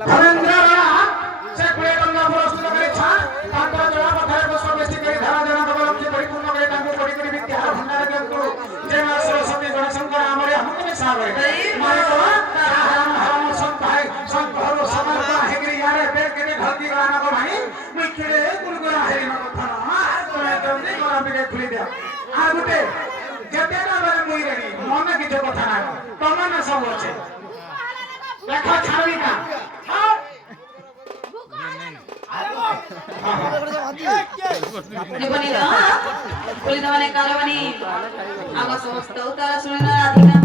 ধর্মেন্দ্র সে কুড়ে গঙ্গা প্রস্তুত করেছা তারপর জবাব ধারে পুষ্প বেশি করে ধারা জনা অবলম্বন পরিপূর্ণ করে তাকে কোটি কোটি বিদ্যার ভণ্ডার দিয়ন্তু যে মা সরস্বতী গণশঙ্কর আমরে हमको में सावे मारे तो हराम हराम संत हरो समर्थ हेगरी यारे पे के धरती गाना को भाई मुई केड़े गुलगुला हेरी न कथा ना तोरे जल्दी गला बिके खुली दिया आ गुटे जेतेटा बेले मुई रेडी मने किछ कथा ना तमने सब আছে লেখা ছাড়বি না জীবনী না বলি দমনে কালবানি আগো সমস্ত উত্তর শুনে না আধিনা